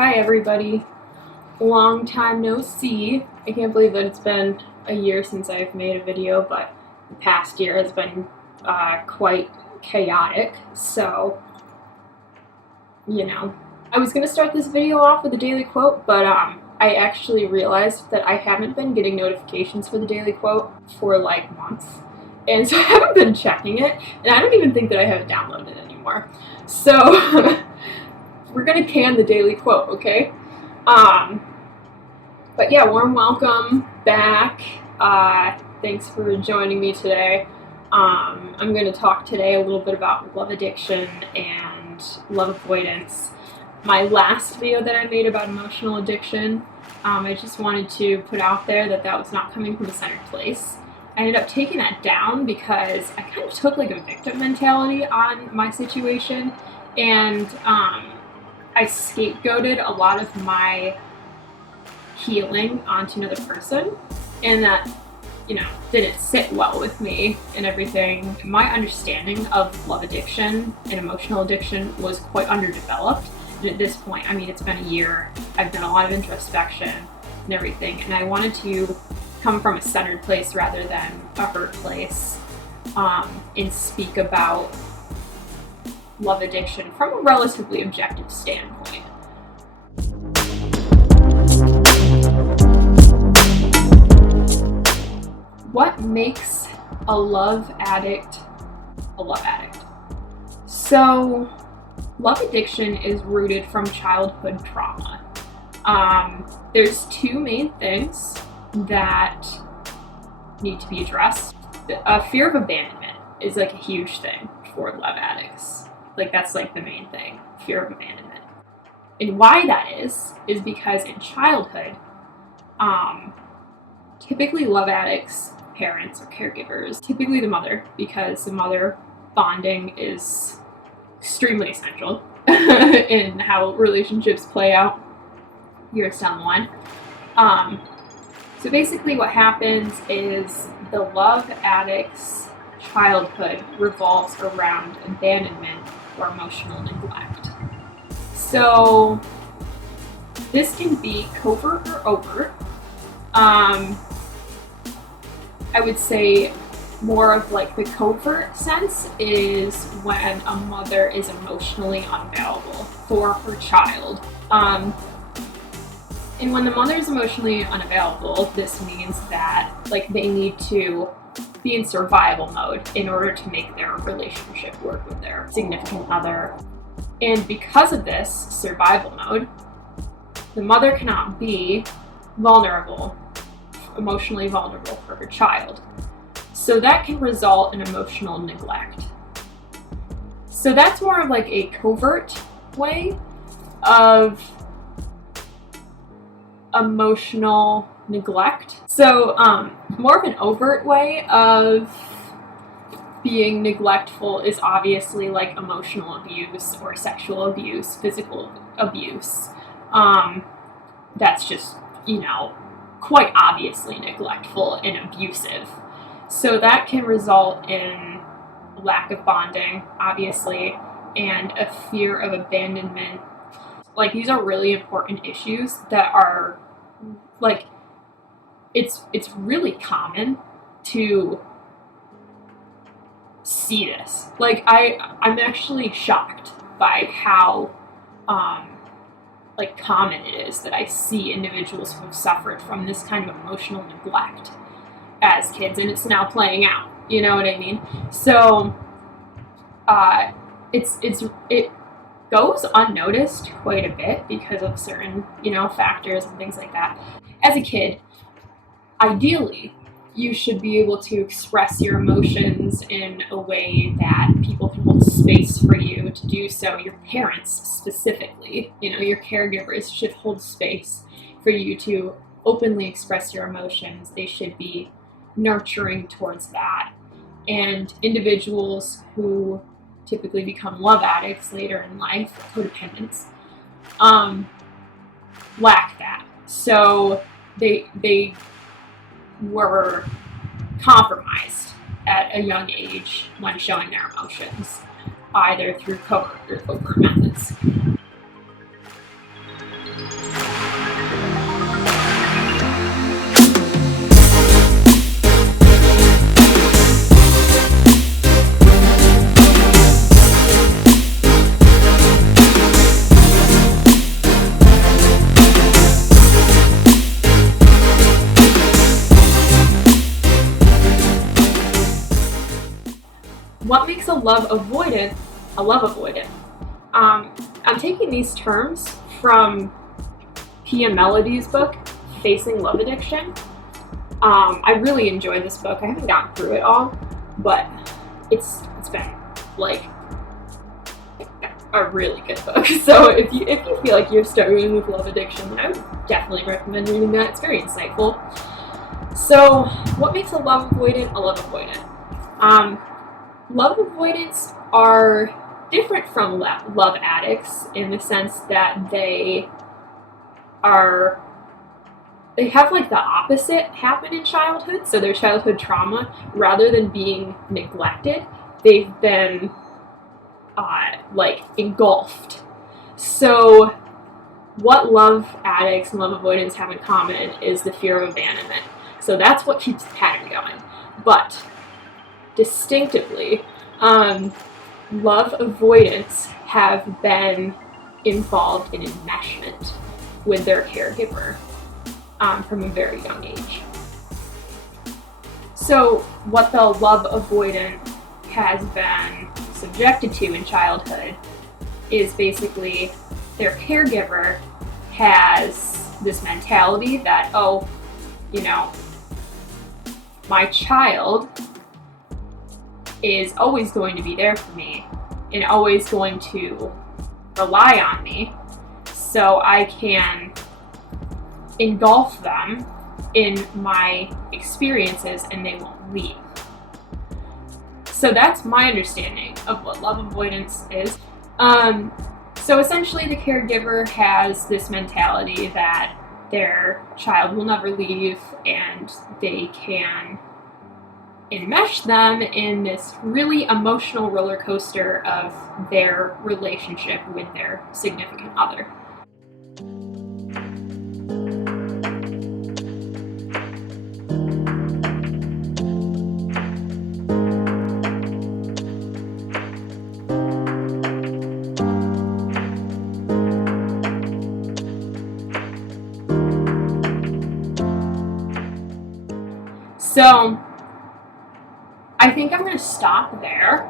Hi everybody, long time no see. I can't believe that it's been a year since I've made a video, but the past year has been quite chaotic, so, I was going to start this video off with a daily quote, but I actually realized that I haven't been getting notifications for the daily quote for like months, and so I haven't been checking it, and I don't even think that I have it downloaded anymore. So we're gonna can the daily quote, okay? But yeah, warm welcome back. Thanks for joining me today. I'm gonna talk today a little bit about love addiction and love avoidance. My last video that I made about emotional addiction, I just wanted to put out there that that was not coming from a centered place. I ended up taking that down because I kind of took like a victim mentality on my situation, and I scapegoated a lot of my healing onto another person, and that, didn't sit well with me and everything. My understanding of love addiction and emotional addiction was quite underdeveloped. And at this point, it's been a year. I've done a lot of introspection and everything, and I wanted to come from a centered place rather than a hurt place, and speak about love addiction from a relatively objective standpoint. What makes a love addict a love addict? So, love addiction is rooted from childhood trauma. There's two main things that need to be addressed. Fear of abandonment is like a huge thing for love addicts. Like, that's like the main thing, fear of abandonment. And why that is because in childhood, typically love addicts' parents or caregivers, typically the mother, because the mother bonding is extremely essential in how relationships play out years down the line. So basically what happens is the love addict's childhood revolves around abandonment or emotional neglect. So this can be covert or overt. I would say more of like the covert sense is when a mother is emotionally unavailable for her child. And when the mother is emotionally unavailable, this means that like they need to be in survival mode in order to make their relationship work with their significant other. And because of this survival mode, the mother cannot be emotionally vulnerable for her child. So that can result in emotional neglect. So that's more of like a covert way of emotional neglect. So more of an overt way of being neglectful is obviously like emotional abuse or sexual abuse, physical abuse. That's just, quite obviously neglectful and abusive. So that can result in lack of bonding, obviously, and a fear of abandonment. Like, these are really important issues that are, like, it's really common to see this. Like, I'm actually shocked by how, common it is that I see individuals who have suffered from this kind of emotional neglect as kids, and it's now playing out, you know what I mean? So, it goes unnoticed quite a bit because of certain, factors and things like that. As a kid, ideally, you should be able to express your emotions in a way that people can hold space for you to do so. Your parents specifically, your caregivers should hold space for you to openly express your emotions. They should be nurturing towards that. And individuals who typically become love addicts later in life, codependents, lack that. So they were compromised at a young age when showing their emotions, either through covert or overt methods. what makes a love avoidant a love avoidant? I'm taking these terms from Pia Melody's book, Facing Love Addiction. I really enjoyed this book. I haven't gotten through it all, but it's been like a really good book. So if you feel like you're struggling with love addiction, I would definitely recommend reading that. It's very insightful. So what makes a love avoidant a love avoidant? Love avoidants are different from love addicts in the sense that they have like the opposite happen in childhood. So their childhood trauma, rather than being neglected, they've been like engulfed. So what love addicts and love avoidants have in common is the fear of abandonment. So that's what keeps the pattern going. But distinctively, love avoidants have been involved in enmeshment with their caregiver from a very young age. So what the love avoidant has been subjected to in childhood is basically their caregiver has this mentality that, oh, you know, my child is always going to be there for me and always going to rely on me, so I can engulf them in my experiences and they won't leave. So that's my understanding of what love avoidance is. So essentially the caregiver has this mentality that their child will never leave and they can enmesh them in this really emotional roller coaster of their relationship with their significant other. So I think I'm going to stop there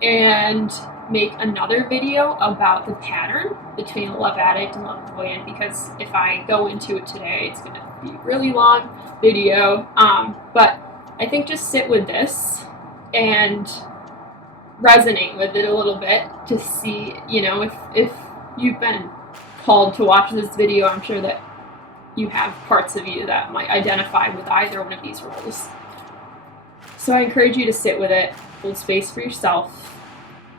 and make another video about the pattern between a love addict and love avoidant, because if I go into it today, it's going to be a really long video. But I think just sit with this and resonate with it a little bit to see, you know, if you've been called to watch this video, I'm sure that you have parts of you that might identify with either one of these roles. So I encourage you to sit with it, hold space for yourself,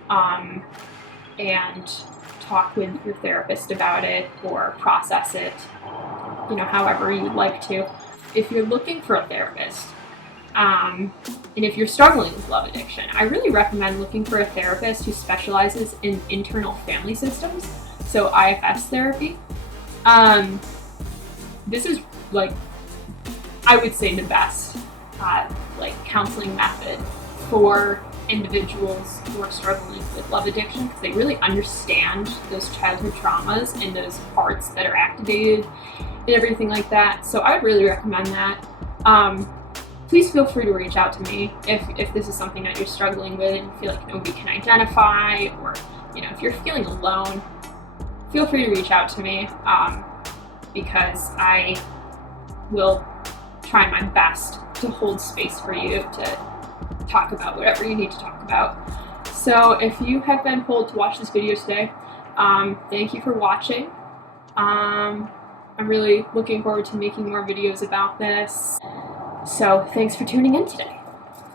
and talk with your therapist about it or process it, you know, however you would like to. If you're looking for a therapist, and if you're struggling with love addiction, I really recommend looking for a therapist who specializes in internal family systems, so IFS therapy. This is, like, I would say the best like counseling method for individuals who are struggling with love addiction, because they really understand those childhood traumas and those parts that are activated and everything like that. So I would really recommend that. Please feel free to reach out to me if this is something that you're struggling with and you feel like nobody can identify, or, you know, if you're feeling alone, feel free to reach out to me, because I will try my best to hold space for you to talk about whatever you need to talk about. So if you have been pulled to watch this video today, thank you for watching. I'm really looking forward to making more videos about this. So thanks for tuning in today.